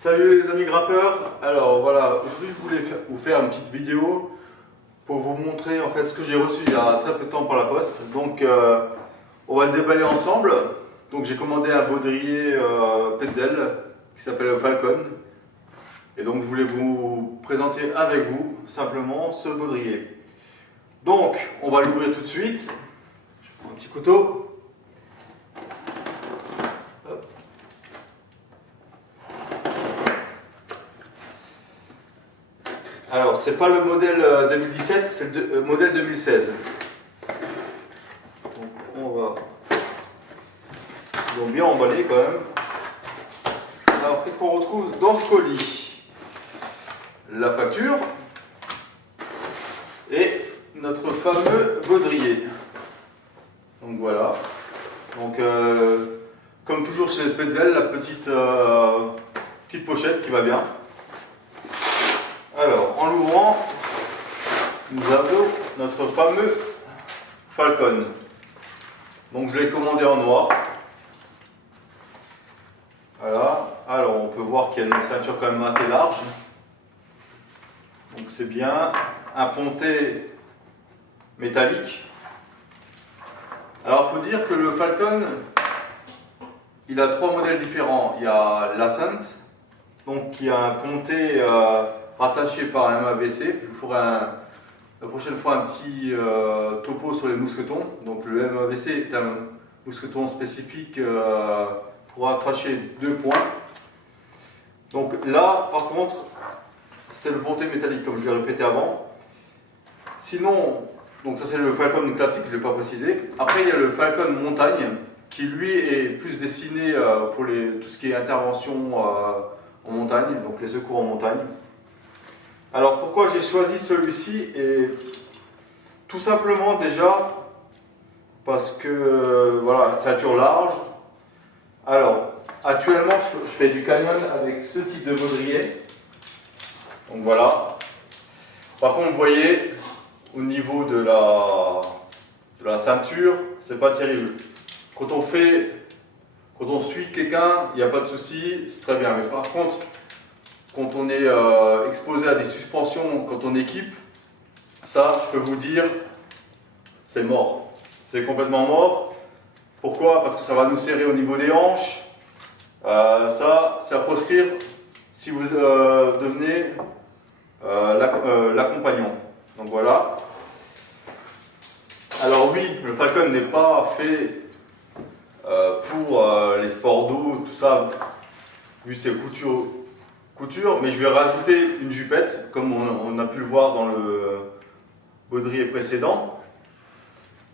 Salut les amis grimpeurs. Alors voilà, aujourd'hui je voulais vous faire une petite vidéo pour vous montrer en fait ce que j'ai reçu il y a très peu de temps par la poste. Donc on va le déballer ensemble. Donc j'ai commandé un baudrier Petzl qui s'appelle le Falcon. Et donc je voulais vous présenter avec vous simplement ce baudrier. Donc on va l'ouvrir tout de suite. Je prends un petit couteau. Alors, c'est pas le modèle 2017, c'est le modèle 2016. Donc, on va. Ils ont bien emballé quand même. Alors, qu'est-ce qu'on retrouve dans ce colis? La facture et notre fameux baudrier. Donc voilà. Donc, comme toujours chez Petzl, la petite pochette qui va bien. Alors, en l'ouvrant, nous avons notre fameux Falcon. Donc, je l'ai commandé en noir. Voilà. Alors, on peut voir qu'il y a une ceinture quand même assez large. Donc, c'est bien. Un ponté métallique. Alors, il faut dire que le Falcon, il a trois modèles différents. Il y a l'Ascent, donc qui a un ponté rattaché par un MAVC. Je vous ferai la prochaine fois un petit topo sur les mousquetons. Donc le MAVC est un mousqueton spécifique pour rattacher deux points. Donc là, par contre, c'est le ponté métallique, comme je l'ai répété avant. Sinon, donc ça c'est le Falcon classique, je ne l'ai pas précisé. Après, il y a le Falcon montagne, qui lui est plus destiné pour tout ce qui est intervention en montagne, donc les secours en montagne. Alors pourquoi j'ai choisi celui-ci? Et tout simplement déjà parce que voilà, ceinture large. Alors actuellement je fais du canyon avec ce type de baudrier. Donc voilà. Par contre vous voyez au niveau de la ceinture, c'est pas terrible. Quand on suit quelqu'un, il n'y a pas de souci, c'est très bien. Mais par contre, quand on est exposé à des suspensions, quand on équipe, ça, je peux vous dire, c'est mort. C'est complètement mort. Pourquoi? Parce que ça va nous serrer au niveau des hanches. Ça, c'est à proscrire si vous devenez l'accompagnant. Donc voilà. Alors oui, le Falcon n'est pas fait pour les sports d'eau, tout ça, vu ses couture, mais je vais rajouter une jupette, comme on a pu le voir dans le baudrier précédent.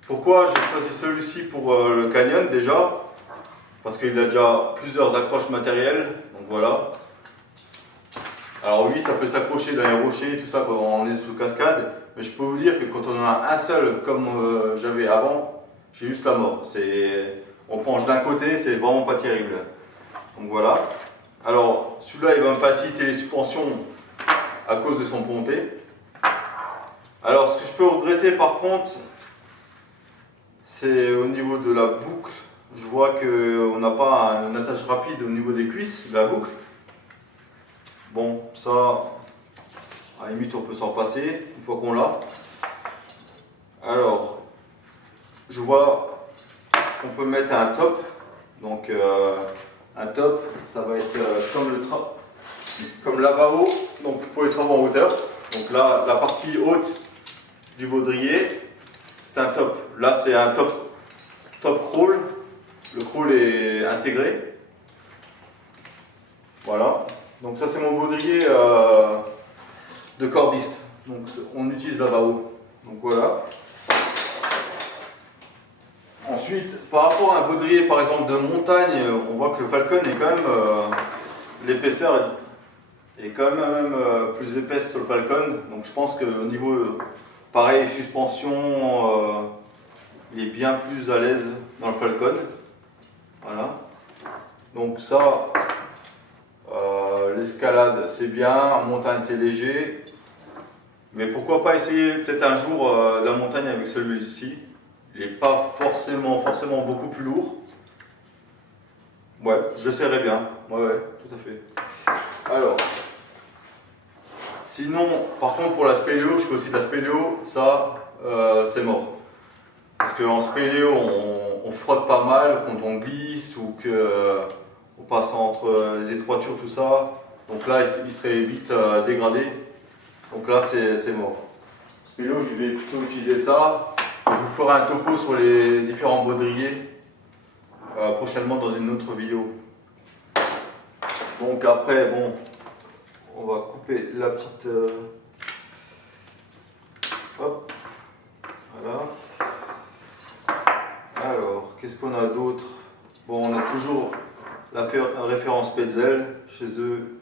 Pourquoi j'ai choisi celui-ci pour le canyon déjà? Parce qu'il a déjà plusieurs accroches matérielles, donc voilà. Alors oui, ça peut s'accrocher dans les rochers, tout ça quand on est sous cascade, mais je peux vous dire que quand on en a un seul, comme j'avais avant, j'ai juste la mort. On penche d'un côté, c'est vraiment pas terrible. Donc voilà. Alors, celui-là, il va me faciliter les suspensions à cause de son ponté. Alors, ce que je peux regretter par contre, c'est au niveau de la boucle. Je vois qu'on n'a pas un attache rapide au niveau des cuisses de la boucle. Bon, ça, à la limite, on peut s'en passer une fois qu'on l'a. Alors, je vois qu'on peut mettre un top. Donc, un top, ça va être comme là-bas-haut, donc pour les travaux en hauteur. Donc là, la partie haute du baudrier, c'est un top. Là, c'est un top crawl. Le crawl est intégré. Voilà. Donc ça, c'est mon baudrier de cordiste. Donc on utilise là-bas-haut. Donc voilà. Ensuite, par rapport à un baudrier par exemple de montagne, on voit que le Falcon est quand même, l'épaisseur est quand même plus épaisse sur le Falcon. Donc je pense qu'au niveau, pareil, suspension, il est bien plus à l'aise dans le Falcon. Voilà. Donc ça, l'escalade c'est bien, en montagne c'est léger. Mais pourquoi pas essayer peut-être un jour la montagne avec celui-ci. Il n'est pas forcément beaucoup plus lourd. Ouais, j'essaierai bien. Ouais, tout à fait. Alors, sinon, par contre, pour la spéléo, je fais aussi de la spéléo, ça, c'est mort. Parce qu'en spéléo, on frotte pas mal quand on glisse ou que on passe entre les étroitures, tout ça. Donc là, il serait vite dégradé. Donc là, c'est mort. En spéléo, je vais plutôt utiliser ça. Je vous ferai un topo sur les différents baudriers prochainement dans une autre vidéo. Donc après, bon, on va couper la petite... hop, voilà. Alors, qu'est-ce qu'on a d'autre? Bon, on a toujours la référence Petzl. Chez eux,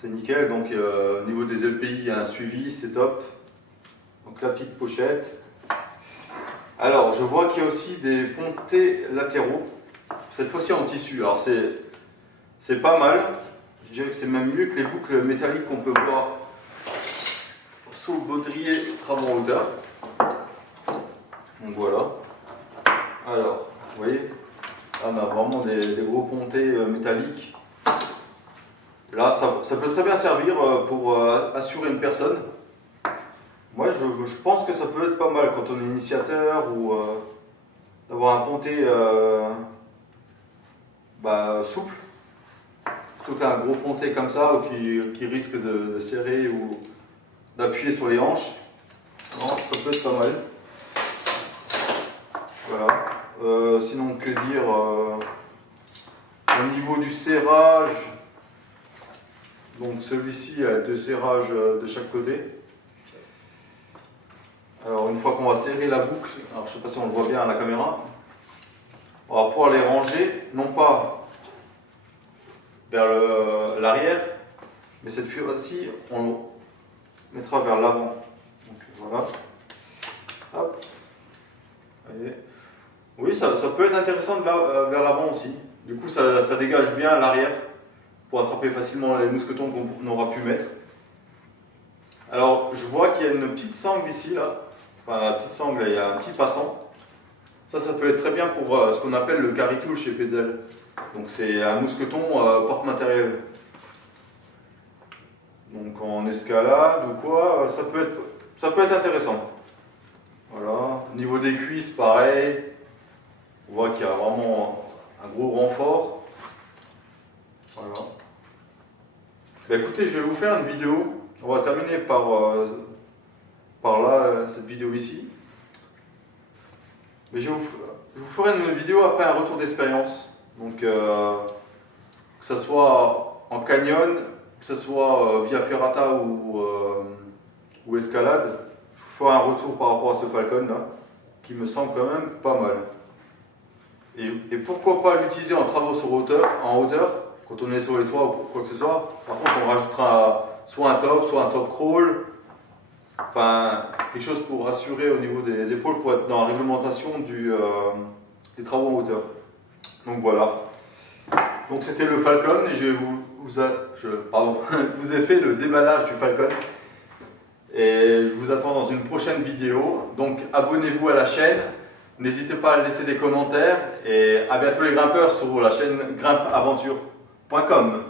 c'est nickel. Donc, au niveau des LPI, il y a un suivi, c'est top. Donc, la petite pochette. Alors, je vois qu'il y a aussi des pontés latéraux. Cette fois-ci en tissu. Alors, c'est pas mal. Je dirais que c'est même mieux que les boucles métalliques qu'on peut voir sous le baudrier travaux en hauteur. Donc voilà. Alors, vous voyez, là on a vraiment des gros pontés métalliques. Là, ça peut très bien servir pour assurer une personne. Moi, je pense que ça peut être pas mal quand on est initiateur ou d'avoir un ponté souple. Plutôt qu'un gros ponté comme ça qui risque de serrer ou d'appuyer sur les hanches. Non, ça peut être pas mal. Voilà. Sinon, que dire au niveau du serrage, donc celui-ci a 2 serrages de chaque côté. Alors, une fois qu'on va serrer la boucle, alors je ne sais pas si on le voit bien à la caméra, on va pouvoir les ranger, non pas vers l'arrière, mais cette fois-ci, on le mettra vers l'avant. Donc voilà. Hop. Voyez. Oui, ça peut être intéressant vers l'avant aussi. Du coup, ça dégage bien l'arrière pour attraper facilement les mousquetons qu'on aura pu mettre. Alors, je vois qu'il y a une petite sangle ici, là. Enfin, la petite sangle, il y a un petit passant. Ça peut être très bien pour ce qu'on appelle le carry-tool chez Petzl. Donc, c'est un mousqueton porte-matériel. Donc, en escalade ou quoi, ça peut être intéressant. Voilà. Au niveau des cuisses, pareil. On voit qu'il y a vraiment un gros renfort. Voilà. Ben écoutez, je vais vous faire une vidéo. On va terminer par là, cette vidéo ici. Mais je vous ferai une vidéo après un retour d'expérience. Donc, que ce soit en canyon, que ce soit via ferrata ou escalade, je vous ferai un retour par rapport à ce Falcon là, qui me semble quand même pas mal. Et pourquoi pas l'utiliser en travaux en hauteur, quand on est sur les toits ou quoi que ce soit. Par contre, on rajoutera soit un top crawl, enfin quelque chose pour rassurer au niveau des épaules, pour être dans la réglementation des travaux en hauteur. Donc voilà. Donc c'était le Falcon et je vous ai fait le déballage du Falcon. Et je vous attends dans une prochaine vidéo. Donc abonnez-vous à la chaîne. N'hésitez pas à laisser des commentaires et à bientôt les grimpeurs sur la chaîne grimpeaventure.com.